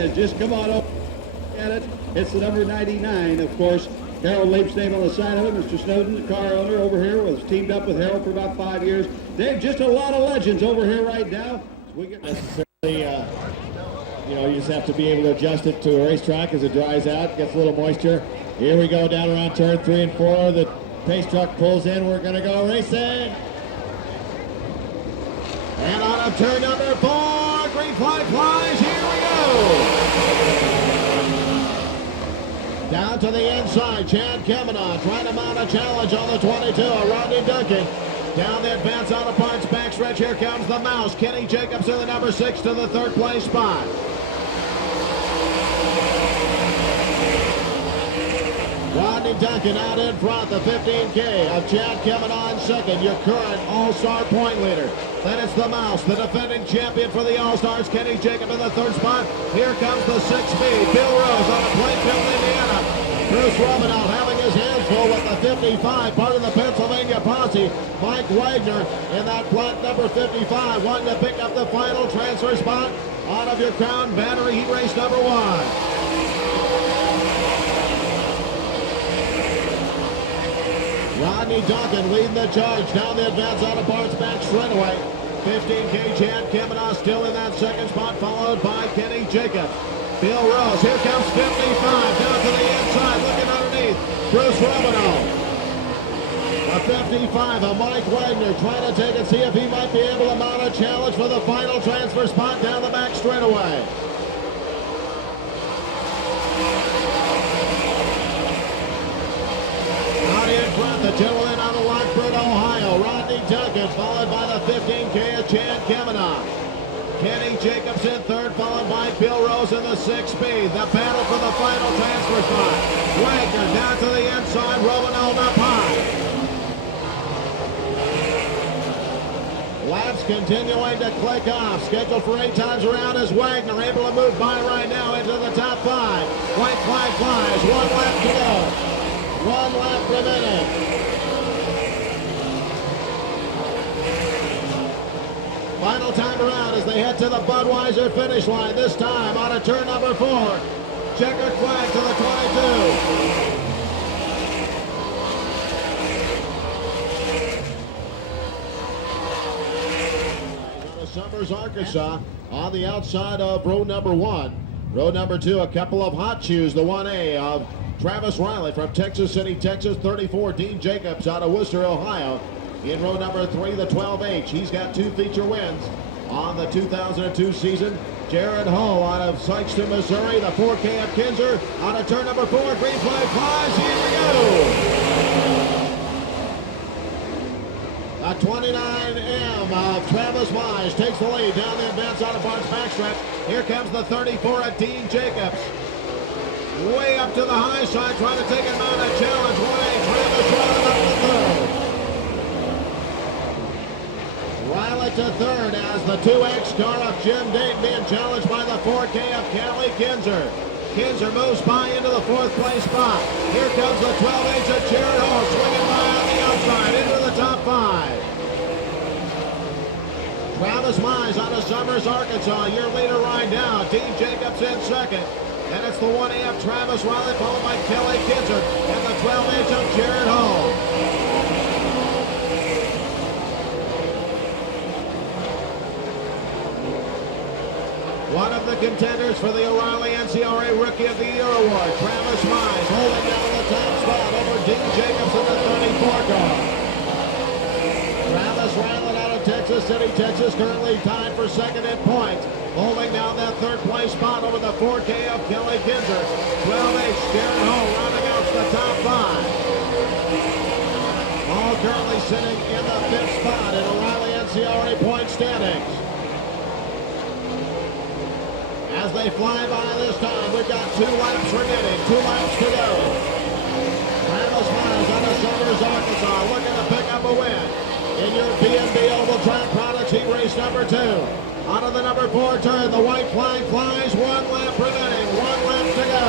has just come on over at it. It's the number 99, of course. Harold Leap's name on the side of it. Mr. Snowden, the car owner over here, was teamed up with Harold for about 5 years. They've just a lot of legends over here right now. We get necessarily, you know, you just have to be able to adjust it to a racetrack as it dries out, gets a little moisture. Here we go down around turn 3 and 4. The pace truck pulls in. We're going to go racing. And on up turn number 4, green flag flies. Here we go. Down to the inside, Chad Kavanaugh trying to mount a challenge on the 22, Rodney Duncan. Down the advance auto parts backstretch, here comes the Mouse. Kenny Jacobs in the number 6 to the 3rd place spot. Rodney Duncan out in front, the 15K of Chad Kavanaugh in 2nd, your current all-star point leader. Then it's the Mouse, the defending champion for the All-Stars, Kenny Jacob in the 3rd spot. Here comes the 6B, Bill Rose out of Plainfield, Indiana. Bruce Romanow having his hands full with the 55, part of the Pennsylvania posse. Mike Wagner in that plot number 55, wanting to pick up the final transfer spot out of your Crown Battery Heat Race number 1. Rodney Duncan leading the charge down the advance auto parts back straightaway. 15K Chad Kavanaugh still in that 2nd spot, followed by Kenny Jacobs. Bill Rose, here comes 55, down to the inside, looking underneath. Bruce Romanow. A 55 of Mike Wagner trying to take it, see if he might be able to mount a challenge for the final transfer spot down the back straightaway. Out in front, the gentleman out of Lockford, Ohio, Rodney Duncan, followed by the 15K of Chad Kavanaugh. Kenny Jacobs in 3rd, followed by Bill Rose in the 6B. The battle for the final transfer spot. Wagner down to the inside, Romanow up high. Laps continuing to click off. Scheduled for 8 times around is Wagner, able to move by right now into the top 5. White flag flies, 1 lap to go. 1 lap remaining. Final time around as they head to the Budweiser finish line. This time on a turn number 4. Checkered flag to the 22. Out of Summers, Arkansas, on the outside of row number 1. Row number 2, a couple of hot shoes. The 1A of Travis Riley from Texas City, Texas. 34, Dean Jacobs out of Worcester, Ohio. In row number 3, the 12H. He's got 2 feature wins on the 2002 season. Jared Hull out of Sykeston, Missouri. The 4K of Kinzer out of turn number 4. Green flag flies. Here we go. The 29M of Travis Mize takes the lead down the advance out of Barnes backstretch. Here comes the 34 of Dean Jacobs. Way up to the high side, trying to take him out a challenge. 1A, Travis Riley up to 3rd. Riley to 3rd as the 2X car of Jim Dayton being challenged by the 4K of Kelly Kinzer. Kinzer moves by into the 4th place spot. Here comes the 12H of Jared Hall, swinging by on the outside into the top 5. Travis Mize out of Summers, Arkansas, your leader right now. Dean Jacobs in 2nd. And it's the 1A of Travis Riley, followed by Kelly Kinzer, and the 12H of Jared Hall. One of the contenders for the O'Reilly NCRA Rookie of the Year Award, Travis Mize, holding down the top spot over Dean Jacobs in the 34 car. Travis Riley out of Texas City, Texas, currently tied for 2nd in points. Holding down that 3rd place spot over the 4K of Kelly Kinzer. 12H, Jared Hall rounding out the top 5. All currently sitting in the 5th spot in O'Reilly NCRA point standings. As they fly by this time, we've got 2 laps remaining, 2 laps to go. Travis Mize out of Summers, Arkansas, looking to pick up a win in your B&B Oval Track Products Heat Race number 2. Out of the number 4 turn, the white flag flies. 1 lap remaining, 1 lap to go.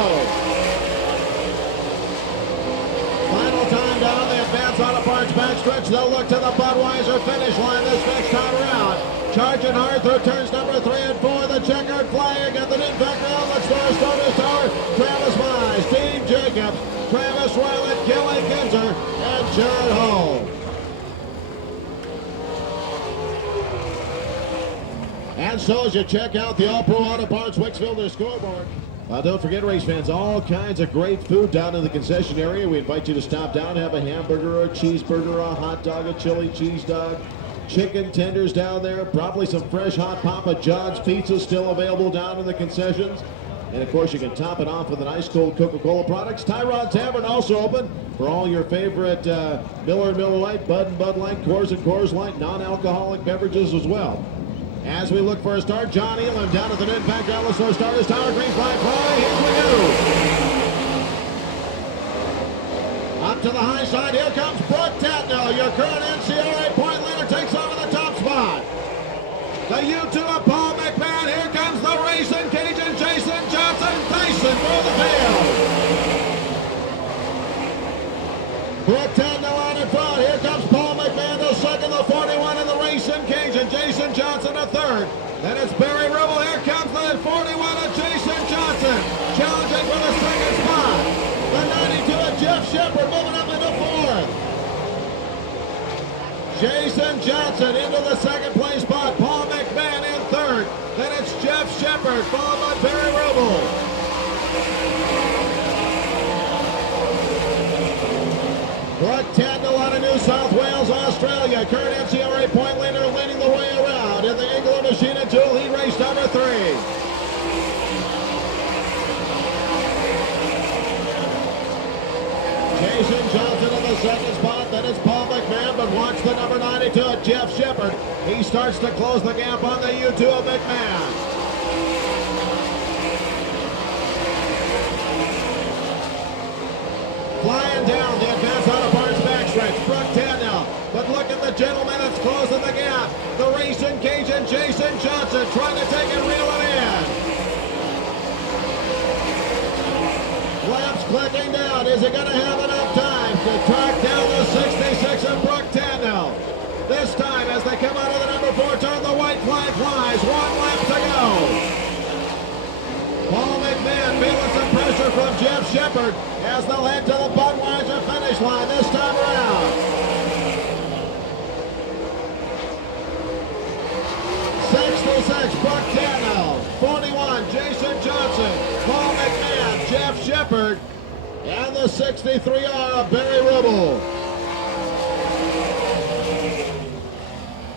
Final time down the advance auto parts backstretch. They'll look to the Budweiser finish line this next time around. Charging hard through turns number 3 and 4. The checkered flag at the impact ground. Let's And so as you check out the All-Pro Auto Parts Wichita scoreboard, don't forget, race fans, all kinds of great food down in the concession area. We invite you to stop down, have a hamburger or a cheeseburger, a hot dog, a chili cheese dog, chicken tenders down there, probably some fresh hot Papa John's pizza still available down in the concessions. And of course, you can top it off with an ice cold Coca-Cola products. Tyrone Tavern also open for all your favorite Miller and Miller Lite, Bud and Bud Light, Coors and Coors Light, non-alcoholic beverages as well. As we look for a start, John Elam down at the Net Factory Outlet Store Starters Tower, green flag fly, here we go. Up to the high side, here comes Brooke Tatnell, your current NCRA point leader, takes over the top spot. The U2 of Paul McMahon, here comes the racing Cajun Jason Johnson, Tyson for the field. Brooke Tatnell out in front, here comes Paul McMahon to second, the 41 in the racing Cajun, Jason Johnson to third. Then it's Barry Rubble, here comes the 41 of Jason Johnson, challenging for the second spot. The 92 of Jeff Shepard moving up into fourth. Jason Johnson into the second place spot. Paul McMahon in third. Then it's Jeff Shepard, followed by Barry Rubble. Brooke Tatnell out of New South Wales, Australia. Current NCRA point leader leading the way around in the England Machine and Tool. He raced number 3. Jason Johnson in the second spot, then it's Paul McMahon, but watch the number 92, Jeff Shepard. He starts to close the gap on the U2 of McMahon. Flying down the Advanced Auto Parts backstretch, Brooke Tatnell. But look at the gentleman that's closing the gap. The racing Cajun, Jason Johnson, trying to take it, reel it in. Laps clicking down. Is he going to have enough time to track down the 66 of Brooke Tatnell? This time, as they come out of the number 4 turn, the white flag flies. 1 lap to go. Paul McMahon feeling some pressure from Jeff Shepard as they'll head to the Budweiser finish line this time around. 66, Brooke Tatnell. 41, Jason Johnson. Paul McMahon, Jeff Shepard, and the 63R of Barry Rubble.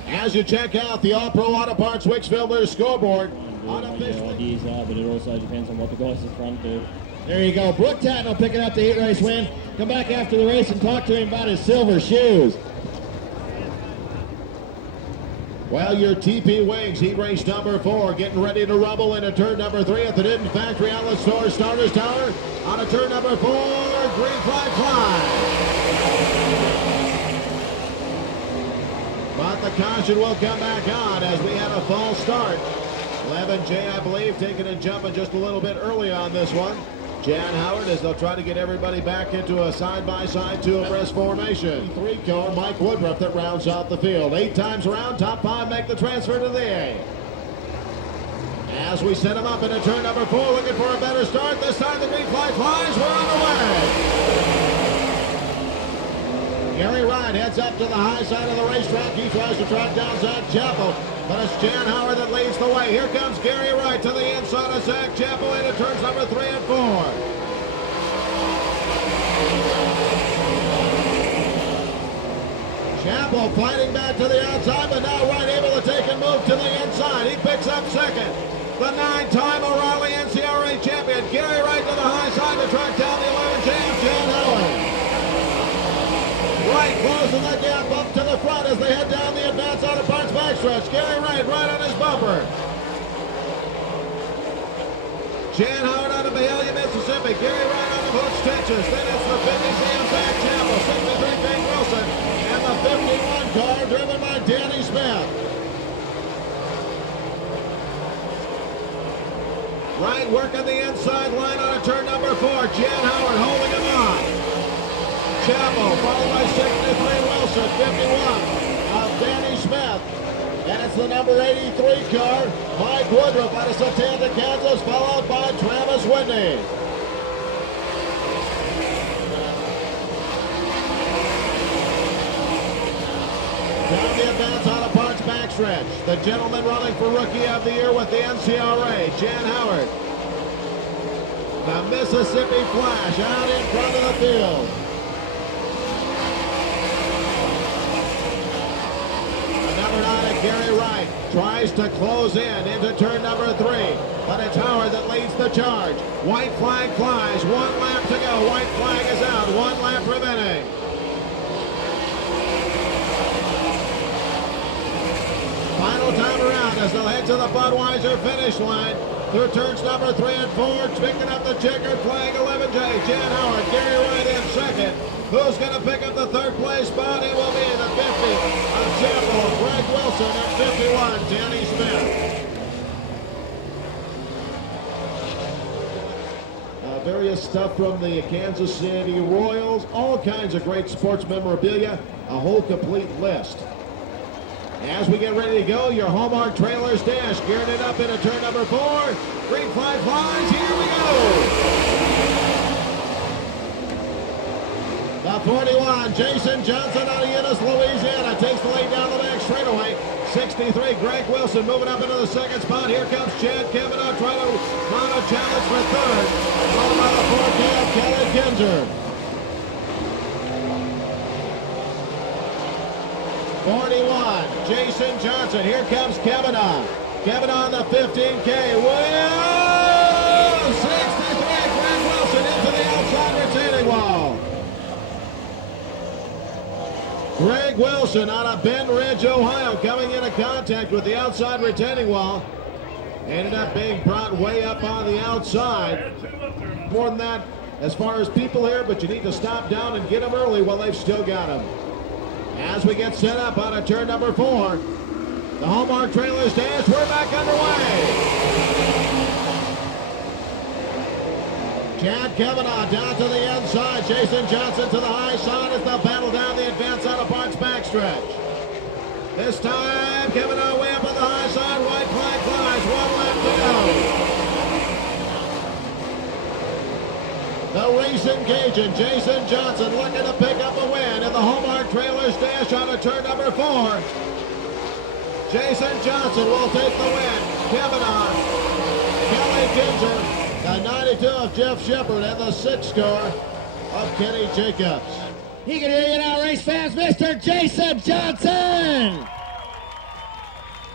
As you check out the All-Pro Auto Parts Wichita scoreboard, ideas are, but it also depends on what the guys in front do. There you go. Brooke Tatnell picking up the heat race win. Come back after the race and talk to him about his silver shoes. Well, your TP Wings, heat race number 4, getting ready to rumble into turn number 3 at the Newton Factory Outlet Store Starters Tower. On a turn number 4, green flag fly. But the caution will come back on as we had a false start. 11J, I believe, taking a jump just a little bit early on this one. Jan Howard as they'll try to get everybody back into a side-by-side two-abreast formation. 3-car Mike Woodruff that rounds out the field. 8 times around, top 5 make the transfer to the A. As we set him up into turn number 4, looking for a better start. This time the green flag flies. We're on the way. Gary Ryan heads up to the high side of the racetrack. He tries to track down Zach Chappell, but it's Jan Howard that leads the way. Here comes Gary Wright to the inside of Zach Chappell into turns number 3 and 4. Chappell fighting back to the outside, but now Wright able to take and move to the inside. He picks up second. The 9-time O'Reilly NCRA champion, Gary Wright to the high side to track down the 11 champ, Jan Howard. Wright closing the gap up to the front as they head down the Advanced Auto Parts backstretch. Gary Wright right on his bumper. Jan Howard out of Mahalia, Mississippi. Gary Wright out of Hooks, Texas. Then it's the 50 Sam Zach Chappell, 63 Dave Wilson, and the 51 car driven by Danny Smith. Wright working the inside line on a turn number 4. Jan Howard holding him on. Chappell, followed by 63 Wilson, 51 of Danny Smith. And it's the number 83 car, Mike Woodruff out of Satanta, Kansas, followed by Travis Whitney. Down the Advanced Auto Parts back backstretch. The gentleman running for Rookie of the Year with the NCRA, Jan Howard. The Mississippi Flash out in front of the field. The number 9, Gary Wright, tries to close in into turn number 3. But it's Howard that leads the charge. White flag flies. 1 lap to go. White flag is out. 1 lap remaining. Final time around as they'll head to the Budweiser finish line. Through turns number 3 and 4, picking up the checkered flag, 11J. Jan Howard, Gary Wright in second. Who's going to pick up the third place spot? It will be the 50 of Chapel, Greg Wilson, and 51, Danny Smith. Various stuff from the Kansas City Royals, all kinds of great sports memorabilia, a whole complete list. As we get ready to go, your Hallmark Trailers Dash gearing it up into turn number 4. Green flag flies, here we go! The 41, Jason Johnson out of Eunice, Louisiana, takes the lead down the back straightaway. 63, Greg Wilson moving up into the second spot. Here comes Chad Kavanaugh trying to mount a challenge for third. Followed by the 4K of Kelly Kinzer. 41, Jason Johnson. Here comes Kavanaugh. Kavanaugh on the 15K. Whoa! 63, Greg Wilson into the outside retaining wall. Greg Wilson out of Bend Ridge, Ohio, coming into contact with the outside retaining wall. Ended up being brought way up on the outside. More than that, as far as people here, but you need to stop down and get them early while they've still got them. As we get set up on a turn number 4, the Hallmark Trailers Dash, we're back underway. Chad Kavanaugh down to the inside. Jason Johnson to the high side as they'll battle down the Advanced Auto Parts backstretch. This time, Kavanaugh way up on the high side. White flag flies. 1 lap to go. The racing Cajun, Jason Johnson, looking to pick up a win in the Hallmark Trailers Dash on a turn number 4. Jason Johnson will take the win. Kavanaugh, Kelly Kinzer, the 92 of Jeff Shepard, and the 6 score of Kenny Jacobs. You can hear you now, race fans, Mr. Jason Johnson!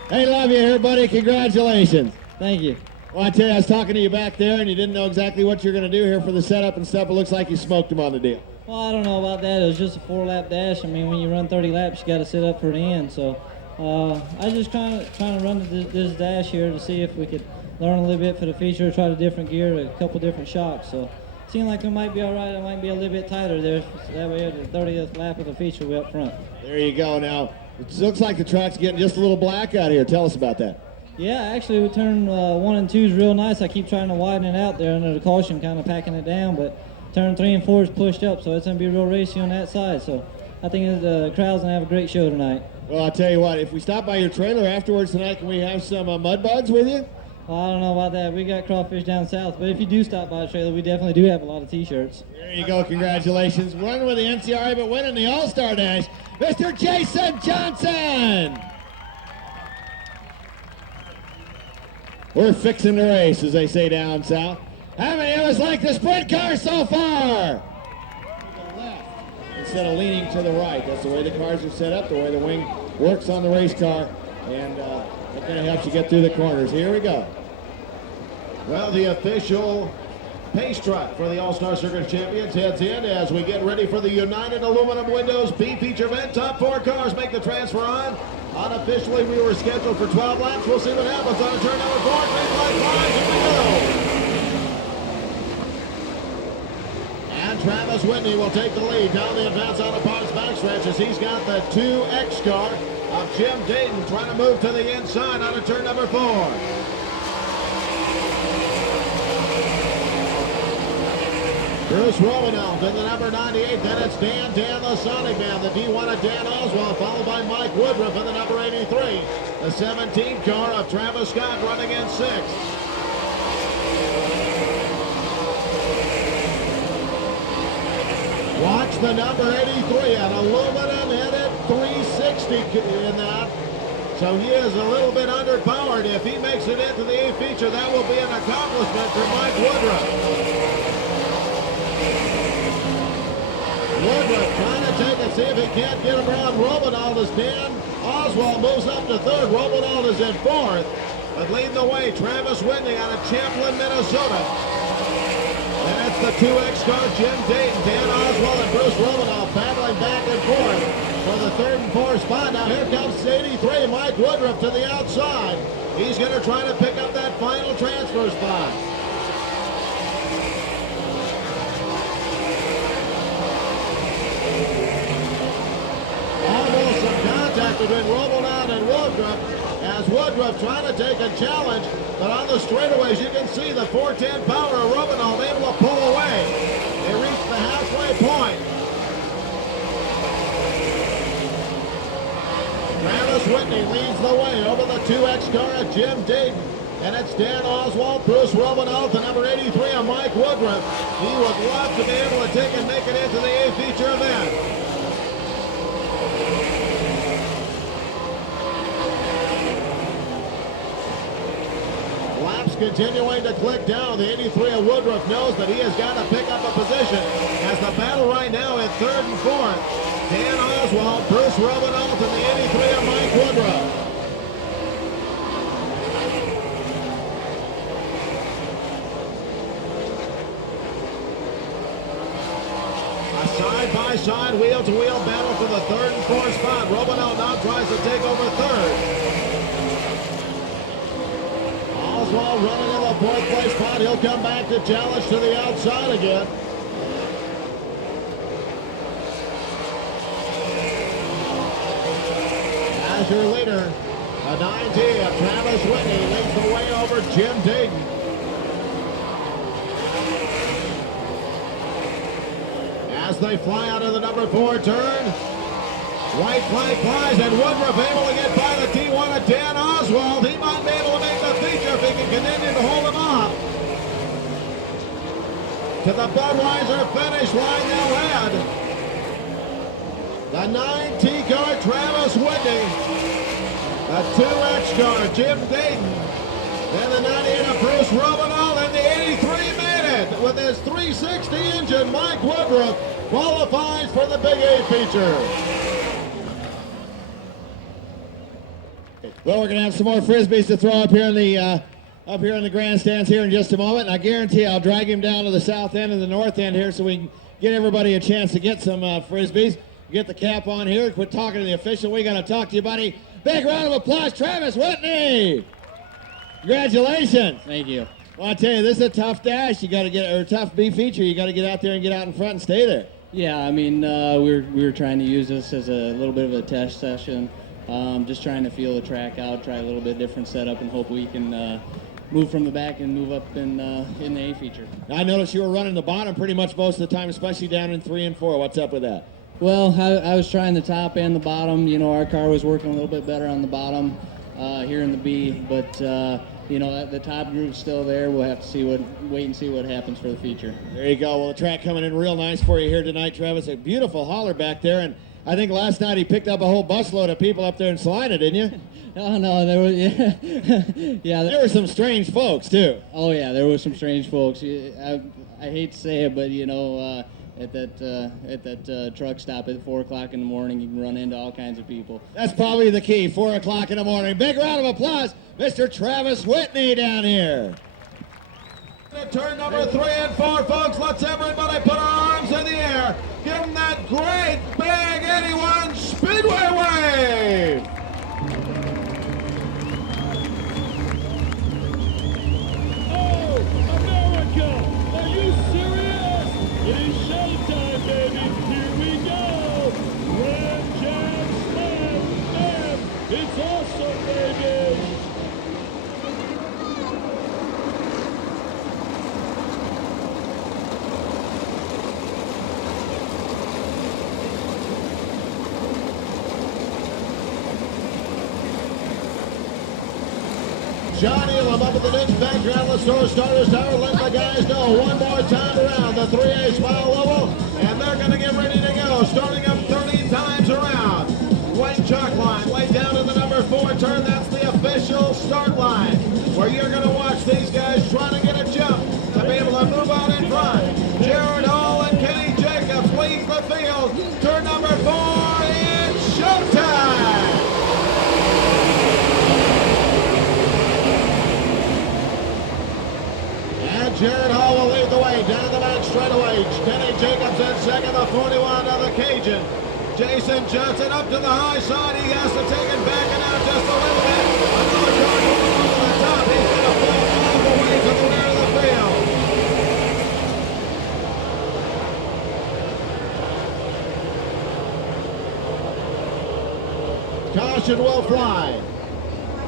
Hey, love you here, buddy. Congratulations. Thank you. Well, I tell you, I was talking to you back there, and you didn't know exactly what you're going to do here for the setup and stuff. It looks like you smoked him on the deal. Well, I don't know about that. It was just a 4-lap dash. I mean, when you run 30 laps, you got to sit up for the end. So I just trying to run this dash here to see if we could learn a little bit for the feature, try a different gear, a couple different shocks. So it seemed like it might be all right. It might be a little bit tighter there. So that way, at the 30th lap of the feature, we're up front. There you go. Now, it looks like the track's getting just a little black out here. Tell us about that. Yeah, actually, we turn 1 and 2 is real nice. I keep trying to widen it out there under the caution, kind of packing it down, but turn 3 and 4 is pushed up, so it's going to be real racy on that side. So I think the crowd's going to have a great show tonight. Well, I'll tell you what, if we stop by your trailer afterwards tonight, can we have some mud bugs with you? Well, I don't know about that. We got crawfish down south, but if you do stop by the trailer, we definitely do have a lot of T-shirts. There you go. Congratulations. Running with the NCRA, but winning the All-Star Dash, Mr. Jason Johnson. We're fixing the race, as they say down south. How many of us like the sprint car so far? To the left instead of leaning to the right. That's the way the cars are set up, the way the wing works on the race car, and that kind of helps you get through the corners. Here we go. Well, the official pace truck for the All-Star Circuit Champions heads in as we get ready for the United Aluminum Windows B feature event. Top 4 cars make the transfer on. Unofficially, we were scheduled for 12 laps. We'll see what happens on a turn number 4. Green flag flies. Here we go. And Travis Whitney will take the lead down the Advanced Auto Parts backstretch as he's got the 2X car of Jim Dayton trying to move to the inside on a turn number 4. Bruce Romanell in the number 98. Then it's Dan the Sonic Man. The D1 of Dan Oswald, followed by Mike Woodruff in the number 83. The 17 car of Travis Scott running in 6th. Watch the number 83, an aluminum-headed 360 in that. So he is a little bit underpowered. If he makes it into the A feature, that will be an accomplishment for Mike Woodruff. Woodruff trying to take it, see if he can't get around Romanald as Dan Oswald moves up to third. Romanald is in fourth. But leading the way, Travis Whitney out of Champlin, Minnesota. And it's the 2X car, Jim Dayton, Dan Oswald, and Bruce Romanov battling back and forth for the third and fourth spot. Now here comes 83, Mike Woodruff to the outside. He's going to try to pick up that final transfer spot. Almost some contact between Romanov and Woodruff, as Woodruff trying to take a challenge, but on the straightaways you can see the 410 power of Romanov able to pull away. They reach the halfway point. Travis Whitney leads the way over the 2X car of Jim Dayton. And it's Dan Oswald, Bruce Romanov, the number 83 of Mike Woodruff. He would love to be able to take and make it into the A feature event. Continuing to click down. The 83 of Woodruff knows that he has got to pick up a position as the battle right now in third and fourth. Dan Oswald, Bruce Romanov, and the 83 of Mike Woodruff. A side-by-side, wheel-to-wheel battle for the third and fourth spot. Romanov now tries to take over third. Oswald running in the fourth place spot. He'll come back to challenge to the outside again. As your leader, a 9T of Travis Whitney leads the way over Jim Dayton. As they fly out of the number 4 turn, white flag flies, and Woodruff able to get by the T1 of Dan Oswald. He might be able to make the feature if he can continue to hold him off. To the Budweiser finish line they'll head. The 9T car, Travis Whitney. The 2X car, Jim Dayton. Then the 98 of Bruce Romanov, and the 83 made it. With his 360 engine, Mike Woodruff qualifies for the Big A feature. Well, we're going to have some more Frisbees to throw up here in the grandstands here in just a moment. And I guarantee I'll drag him down to the south end and the north end here so we can get everybody a chance to get some Frisbees. Get the cap on here. Quit talking to the official. We're going to talk to you, buddy. Big round of applause, Travis Whitney. Congratulations. Thank you. Well, I tell you, this is a tough dash. You got to get, or a tough B feature. You got to get out there and get out in front and stay there. Yeah, I mean, we were trying to use this as a little bit of a test session. Just trying to feel the track out, try a little bit different setup, and hope we can move from the back and move up in the A feature. I noticed you were running the bottom pretty much most of the time, especially down in 3 and 4. What's up with that? Well, I was trying the top and the bottom. You know, our car was working a little bit better on the bottom here in the B, but you know, the top group's still there. We'll have to wait and see what happens for the feature. There you go. Well, the track coming in real nice for you here tonight, Travis. A beautiful hauler back there, and I think last night he picked up a whole busload of people up there in Salina, didn't you? Oh, no, there was, yeah. Yeah. There were some strange folks, too. Oh, yeah, there were some strange folks. I hate to say it, but, you know, at that truck stop at 4 o'clock in the morning, you can run into all kinds of people. That's probably the key, 4 o'clock in the morning. Big round of applause, Mr. Travis Whitney down here. Turn number 3 and 4, folks. Let's everybody put our arms in the air. Give them that great big 81 Speedway wave. Oh, America! Are you serious? It is showtime, baby. Here we go. Ram Jam Slam, man. It's awesome, baby. Johnny Elam up at the next background. Let's go starters tower. Let the guys know one more time around the 3A smile level, and they're going to get ready to go. Starting up 30 times around. White chalk line, way down to the number 4 turn. That's the official start line, where you're going to watch these guys trying to get a jump to be able to move out in front. Jared Hall and Kenny Jacobs lead the field. Turn number 4, it's showtime! And Jared Hall will lead the way down the back straightaway. Kenny Jacobs in second, the 41 of the Cajun. Jason Johnson up to the high side. He has to take it back and out just a little bit. Another car going over the top. He's going to fall all the way to the rear of the field. Caution will fly.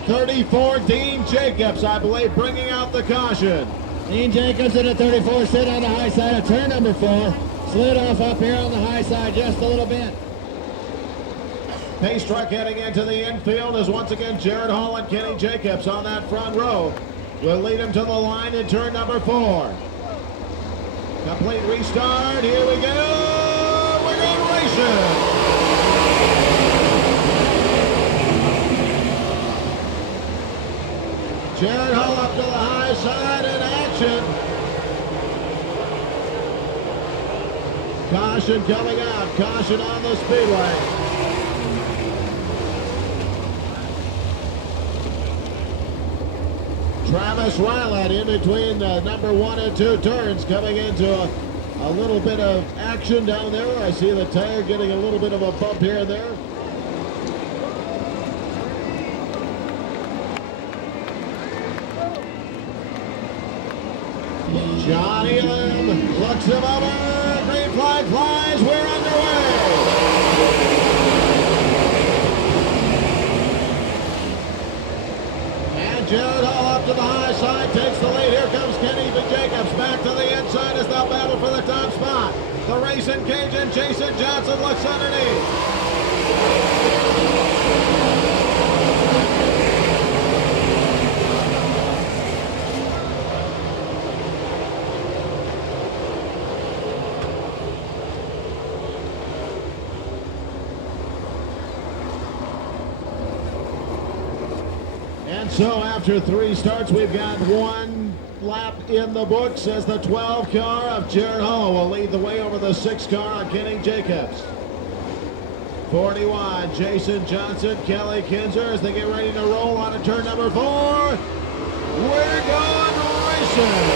34, Dean Jacobs, I believe, bringing out the caution. Dean Jacobs in the 34, sit on the high side of turn number 4. Slid off up here on the high side just a little bit. Pace truck heading into the infield is once again Jared Hall and Kenny Jacobs on that front row. Will lead him to the line in turn number 4. Complete restart. Here we go. We're going racing. Jared Hall up to the high side in action. Caution coming out. Caution on the Speedway. Travis Rylett in between number 1 and 2 turns, coming into a little bit of action down there. I see the tire getting a little bit of a bump here and there. Johnny Lim looks him over. Green flag flies. We're underway. And Jared Hall up to the high side, takes the lead. Here comes Kenny Jacobs back to the inside as they'll battle for the top spot. The racing Cajun, Jason Johnson, looks underneath. So after 3 starts, we've got 1 lap in the books as the 12 car of Jared Hall will lead the way over the 6 car of Kenny Jacobs. 41, Jason Johnson, Kelly Kinzer as they get ready to roll on to turn number 4. We're going racing.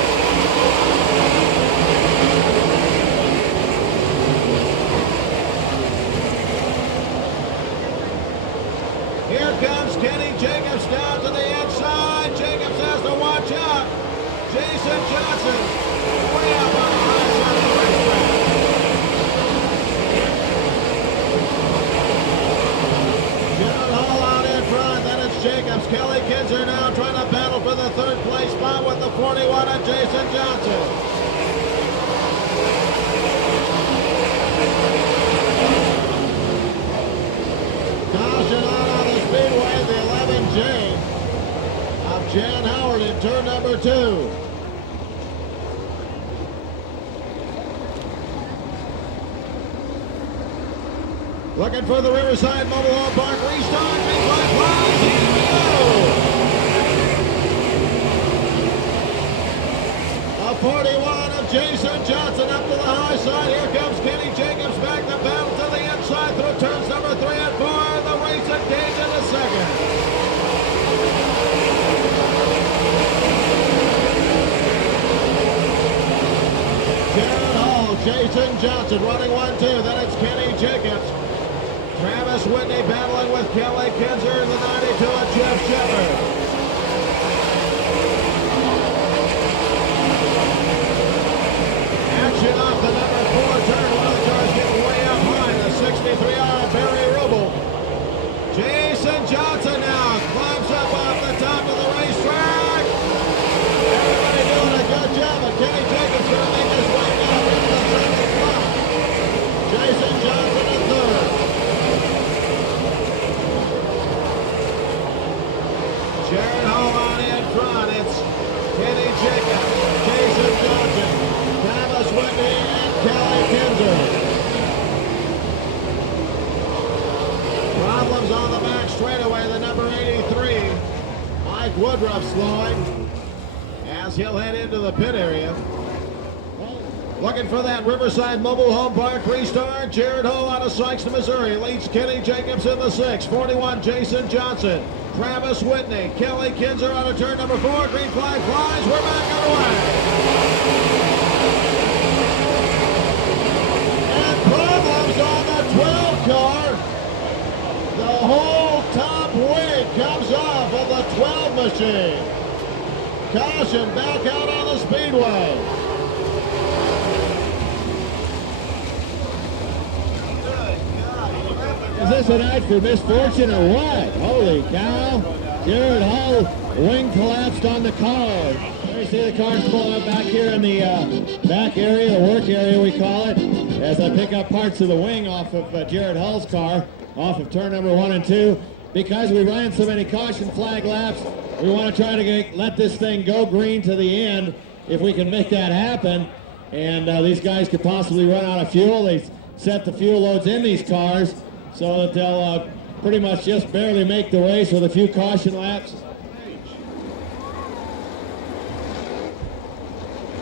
Here comes Kenny Jacobs down to the inside. Jacobs has to watch out. Jason Johnson way up on the high side of the racetrack. Jared Hall out in front. Then it's Jacobs. Kelly Kinzer now trying to battle for the 3rd place spot with the 41 of Jason Johnson. Speedway, the 11J of Jan Howard in turn number 2. Looking for the Riverside Mobile Home Park restart. Big flag flies. Here we go. A 41 of Jason Johnson up to the high side. Here comes Kenny Jacobs back to battle to the inside through turns number 3 and 4. The racing Cajun in second. Jared Hall, Jason Johnson running 1-2. Then it's Kenny Jacobs. Travis Whitney battling with Kelly Kinzer in the 92 of Jeff Shepard. Action off the number 4 turn. One of the cars getting way up high. The 63R Barry Rubel. Jason Johnson now climbs up off the top of the racetrack. Everybody doing a good job. And Kenny Jacobs going to make his way down into the 2nd spot. Jason Johnson in 3rd. Mike Woodruff slowing as he'll head into the pit area. Looking for that Riverside Mobile Home Park restart. Jared Hull out of Sykeston, Missouri leads Kenny Jacobs in the 6. 41, Jason Johnson. Travis Whitney. Kelly Kinzer out of turn number 4. Green flag flies. We're back underway. And problems on the 12 car. The whole top wing comes off of the 12 machine. Caution back out on the Speedway. Is this a night for misfortune or what? Holy cow. Jared Hull, wing collapsed on the car. There you see the cars pulling up back here in the back area, the work area we call it, as I pick up parts of the wing off of Jared Hull's car, off of turn number 1 and 2. Because we ran so many caution flag laps, we want to try to let this thing go green to the end if we can make that happen. And these guys could possibly run out of fuel. They set the fuel loads in these cars so that they'll pretty much just barely make the race with a few caution laps.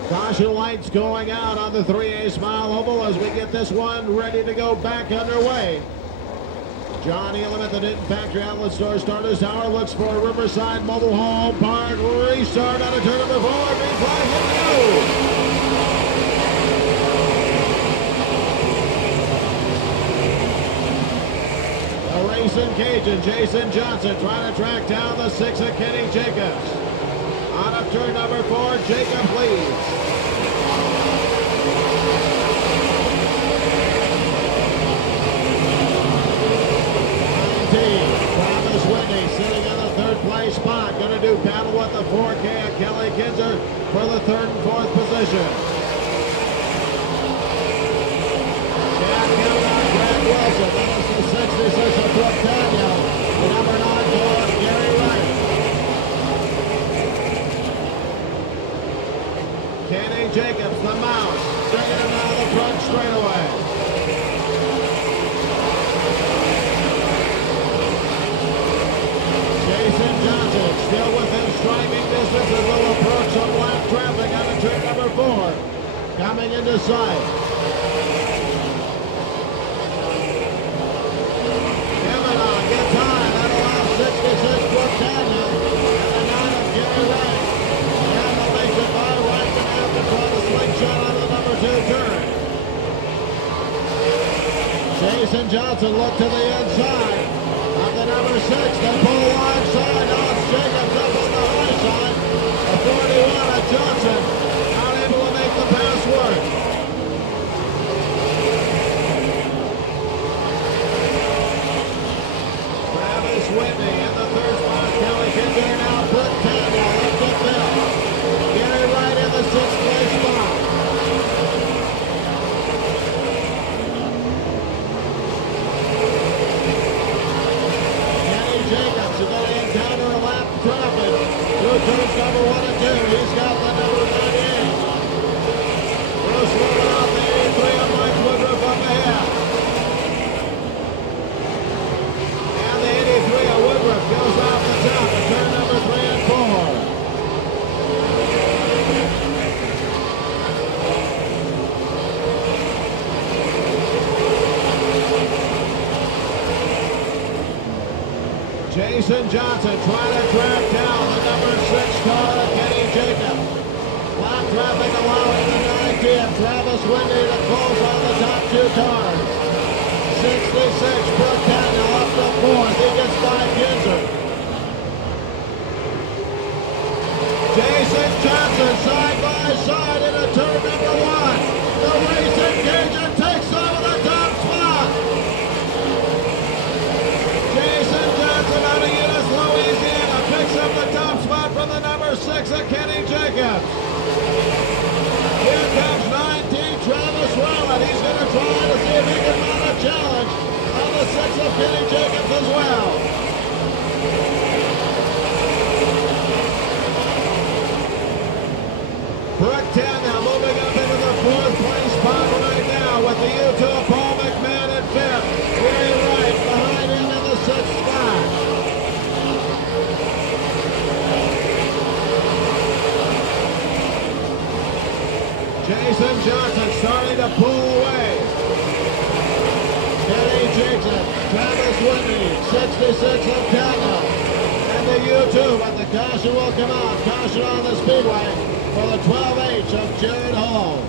Caution lights going out on the 3A Smile Oval as we get this one ready to go back underway. John Elam at the Denton Factory Outlet Store Starters Tower looks for a Riverside Mobile Home Park restart on a turn number 4. Green flag, here we go. Racing Cajun, Jason Johnson trying to track down the 6 of Kenny Jacobs. On of turn number 4, Jacob leads. Travis Whitney sitting in the 3rd place spot. Going to do battle with the 4K of Kelly Kinzer for the 3rd and 4th position. Chad Kavanaugh, Greg Wilson. That is the 66 of Brooke Daniel. The number 9 for Gary Wright. Kenny Jacobs, the mouse, bringing him out of the front straightaway. Jason Johnson still within striking distance as they'll approach some lap traffic on the turn number 4. Coming into sight. Kavanaugh gets high. That allows 66 Brooke Daniel and the 9 of Gary Wright. Daniel makes it by Wright and out to try the slingshot on the number 2 turn. Jason Johnson looked to the inside. On the number 6, they pull wide side. Now it's Jacobs up on the high side. A 41 of Johnson. Not able to make the pass work. Travis Whitney in the 3rd spot. Kelly Kinzer now put 10 down. Left up there. Gary Wright in the 6th place spot. Jacobs is going to encounter a lap traffic through turns number 1 and 2. He's got the number 98. Bruce moving off the 83 of Mike Woodruff up ahead. And the 83 of Woodruff goes off the top of turn number 3 and 4. Jason Johnson trying to track down the number 6 car of Kenny Jacobs. Lap traffic allowing the 90th Travis Whitney to close on the top 2 cars. 66 Brooke Daniel up to 4th. He gets by Kinzer. Jason Johnson side by side into turn number 1. The Racing Cajun takes over the top spot. Jason Johnson out of Eunice, Louisiana picks up the top spot from the number 6 of Kenny Jacobs. Here comes 19 Travis Rowland. He's going to try to see if he can mount a challenge on the 6 of Kenny Jacobs as well. Brooke Daniel moving up into the 4th place spot right now with the U2 Paul McMahon at 5th. Gary Wright behind him in the 6th spot. Jason Johnson starting to pull away. Kenny Jacobs, Travis Whitney, 66 of Canada. And the U2, but the caution will come out. Caution on the Speedway for the 12H of Jared Hall.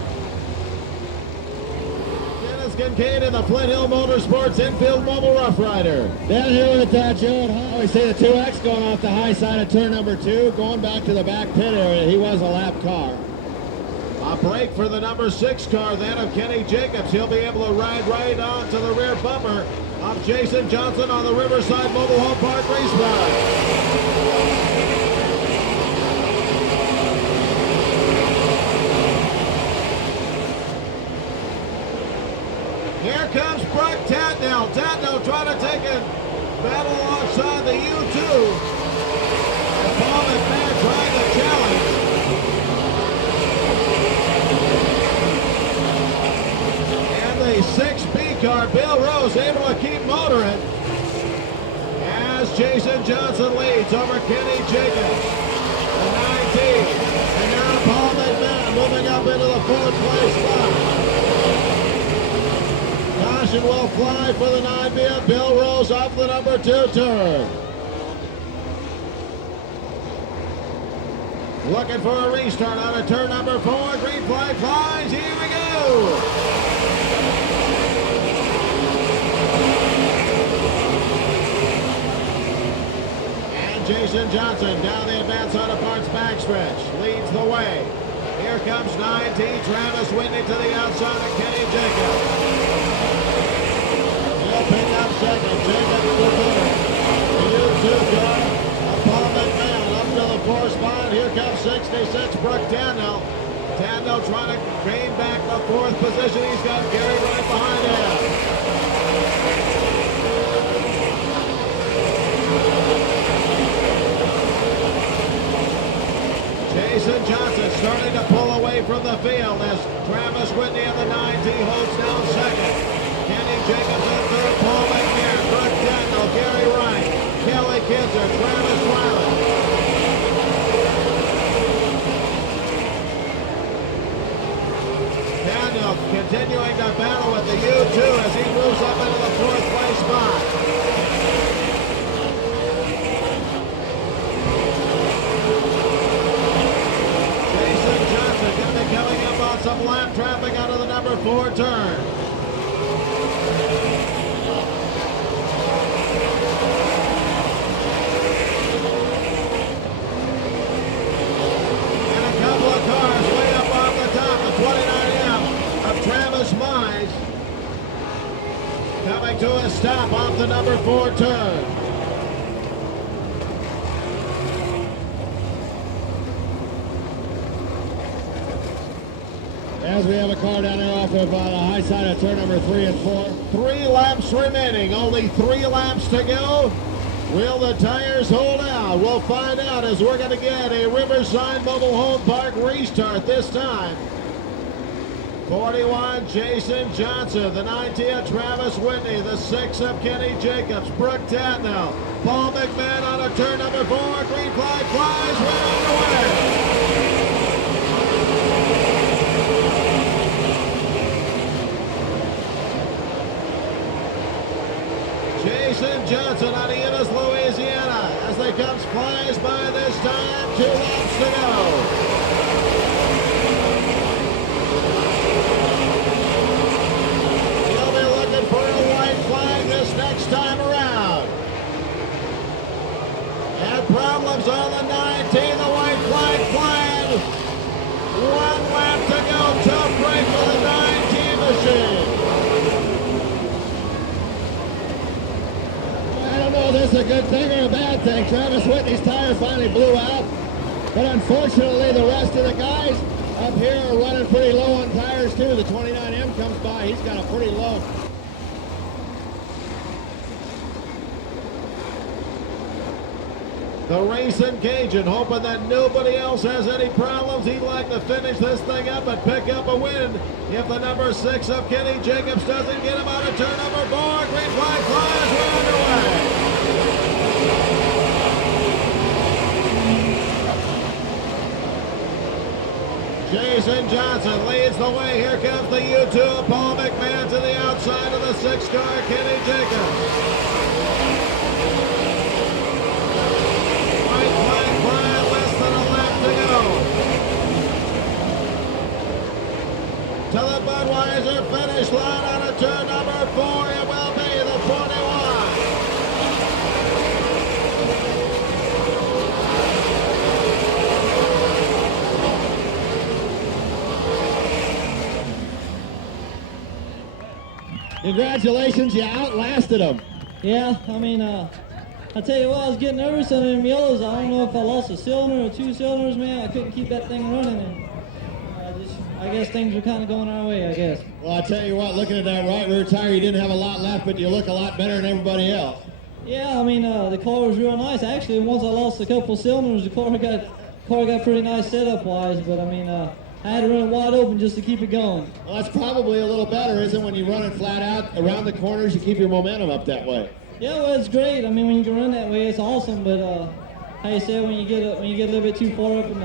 Dennis Kincaid in the Flint Hill Motorsports infield mobile Rough Rider. Down here with Jared Hall. We see the 2X going off the high side of turn number 2, going back to the back pit area. He was a lap car. A break for the number 6 car then of Kenny Jacobs. He'll be able to ride right on to the rear bumper of Jason Johnson on the Riverside Mobile Home Park racetrack. Here comes Brock Tatnell. Tatnell trying to take a battle alongside the U2. And Paul McMahon trying to challenge. And the 6B car, Bill Rose, able to keep motoring as Jason Johnson leads over Kenny Jacobs. The 19. And now Paul McMahon moving up into the 4th place spot. Caution will fly for the 9B of Bill Rose off the number 2 turn. Looking for a restart out of turn number 4. Green flag flies. Here we go. And Jason Johnson down the Advanced Auto Parts backstretch leads the way. Here comes 19. Travis Whitney to the outside of Kenny Jacobs. He'll pick up second. Jacobs the third. The U2 car of Paul McMahon up to the 4th spot. Here comes 66 Brook Tatnell. Tatnell trying to gain back the 4th position. He's got Gary right behind him. Jason Johnson starting to pull away from the field as Travis Whitney of the 9T holds down second. Kenny Jacobs in third, Paul McNair, Brook Tatnell, Gary Wright, Kelly Kinzer, Travis Weiland. Tatnell continuing to battle with the U2 as he moves up into the 4th place spot. Coming up on some lap traffic out of the number 4 turn. And a couple of cars way up off the top, the 29M of Travis Mize. Coming to a stop off the number 4 turn. As we have a car down there off of the high side of turn number 3 and 4. 3 laps remaining, only 3 laps to go. Will the tires hold out? We'll find out as we're going to get a Riverside Mobile Home Park restart this time. 41, Jason Johnson. The 19 of Travis Whitney. The 6 of Kenny Jacobs. Brook Tatnell. Paul McMahon on a turn number 4. Green flag flies right on the way. Jason Johnson out of Enos, Louisiana, as they come flies by this time. 2 laps to go. He'll be looking for a white flag this next time around. And problems on the 19, the white flag flying. 1 lap to go. Tough break for the 19 machine. This is a good thing or a bad thing. Travis Whitney's tire finally blew out, but unfortunately the rest of the guys up here are running pretty low on tires too. The 29M comes by, he's got a pretty low. The Racing Cajun hoping that nobody else has any problems. He'd like to finish this thing up and pick up a win. If the number 6 of Kenny Jacobs doesn't get him out of turn number 4, green flag flies, we're underway. Jason Johnson leads the way. Here comes the U2 Paul McMahon to the outside of the 6-car Kenny Jacobs. White flag fly, less than a lap to go. To the Budweiser finish line on a turn number 4. It will be the 41. Congratulations, you outlasted them. Yeah, I mean, I tell you what, I was getting nervous under them yellows. I don't know if I lost a cylinder or 2 cylinders, man. I couldn't keep that thing running. And I guess things were kind of going our way, I guess. Well, I tell you what, looking at that right rear tire, you didn't have a lot left, but you look a lot better than everybody else. Yeah, I mean, the car was real nice. Actually, once I lost a couple cylinders, the car got pretty nice setup-wise, but I mean, I had to run it wide open just to keep it going. Well, that's probably a little better, isn't it? When you run it flat out around the corners, you keep your momentum up that way. Yeah, well, it's great. I mean, when you can run that way, it's awesome. But how you say, when you get a little bit too far up in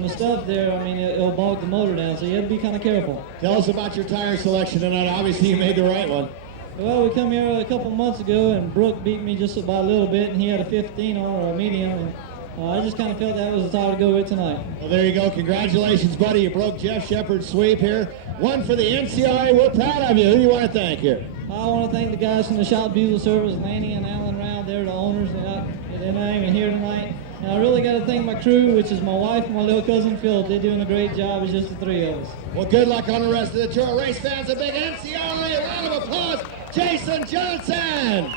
the stuff there, I mean, it'll bog the motor down. So you have to be kind of careful. Tell us about your tire selection tonight. Obviously, you made the right one. Well, we come here a couple months ago, and Brooke beat me just about a little bit, and he had a 15 on or a medium. And, I just kind of felt that was the tire to go with tonight. Well, there you go. Congratulations, buddy. You broke Jeff Shepard's sweep here. One for the NCRA. We're proud of you. Who do you want to thank here? I want to thank the guys from the Shop Diesel Service, Lanny and Alan Round. They're the owners. They're not even here tonight. And I really got to thank my crew, which is my wife and my little cousin Phil. They're doing a great job. It's just the 3 of us. Well, good luck on the rest of the tour. Race fans, a big NCRA round of applause. Jason Johnson.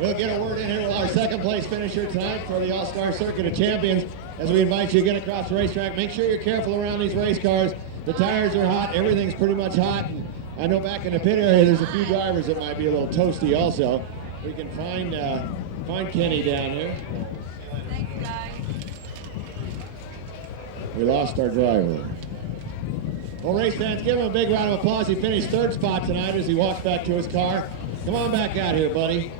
We'll get a word in here with our second place finisher tonight for the All-Star Circuit of Champions as we invite you again across the racetrack. Make sure you're careful around these race cars. The tires are hot. Everything's pretty much hot. And I know back in the pit area there's a few drivers that might be a little toasty also. We can find Kenny down there. Thanks, guys. We lost our driver. Well, race fans, give him a big round of applause. He finished 3rd spot tonight as he walks back to his car. Come on back out here, buddy.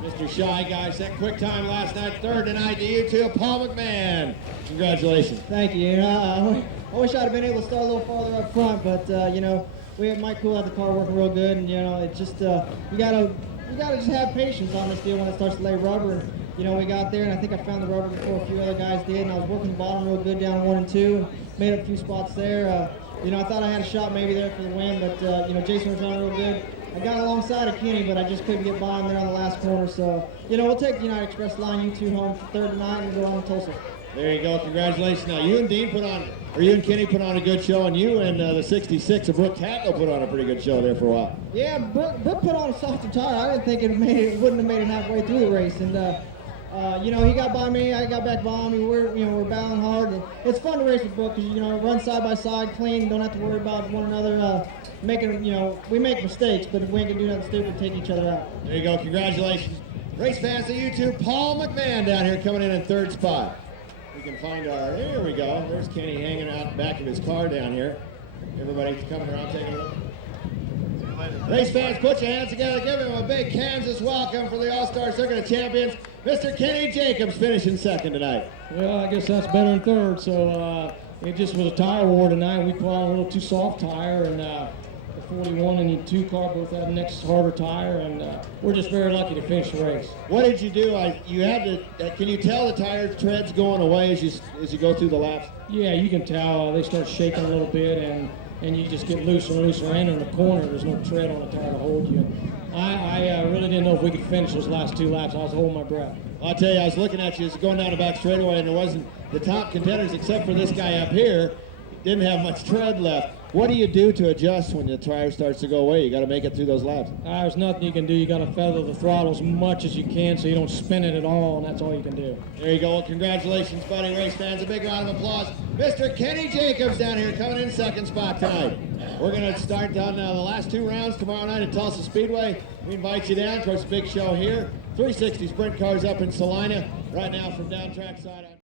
Mr. Shy Guy set quick time last night, 3rd tonight to you too, Paul McMahon. Congratulations. Thank you. I wish I'd have been able to start a little farther up front, but you know, we have Mike Cool out the car working real good, and you know, it just you gotta just have patience on this deal when it starts to lay rubber. And, you know, we got there, and I think I found the rubber before a few other guys did, and I was working the bottom real good down 1 and 2, and made up a few spots there. You know, I thought I had a shot maybe there for the win, but you know, Jason was running real good. I got alongside of Kenny, but I just couldn't get by him there on the last corner. So, you know, we'll take the United Express line U2 home for 3rd tonight and go on to Tulsa. There you go. Congratulations. Now, you and Kenny put on a good show, and you and the 66 of Brooke Tatlow put on a pretty good show there for a while. Yeah, Brooke put on a softer tire. I didn't think it wouldn't have made it halfway through the race. And, you know, he got by me, I got back by him. We're battling hard. And it's fun to race with Brooke because, you know, run side by side, clean, don't have to worry about one another. We make mistakes, but if we ain't gonna do nothing stupid, take each other out. There you go. Congratulations. Race fans to you too. Paul McMahon down here coming in 3rd spot. We can find here we go. There's Kenny hanging out back of his car down here. Everybody's coming around taking a look. Race fans, put your hands together. Give him a big Kansas welcome for the All-Star Circuit of Champions. Mr. Kenny Jacobs finishing 2nd tonight. Well, I guess that's better than 3rd. So it just was a tire war tonight. We put on a little too soft tire, and the 41 and the 2 car both had next harder tire, and we're just very lucky to finish the race. What did you do? You had to. Can you tell the tire treads going away as you go through the laps? Yeah, you can tell they start shaking a little bit, and you just get looser and looser. And in the corner, there's no tread on the tire to hold you. I really didn't know if we could finish those last 2 laps. I was holding my breath. I'll tell you, I was looking at you as going down the back straightaway, and there wasn't the top contenders except for this guy up here. Didn't have much tread left. What do you do to adjust when the tire starts to go away? You got to make it through those laps. There's nothing you can do. You got to feather the throttle as much as you can so you don't spin it at all, and that's all you can do. There you go. Well, congratulations, buddy. Race fans, a big round of applause. Mr. Kenny Jacobs down here coming in 2nd spot tonight. We're going to start on the last 2 rounds tomorrow night at Tulsa Speedway. We invite you down. Of course, big show here. 360 sprint cars up in Salina right now from down track side.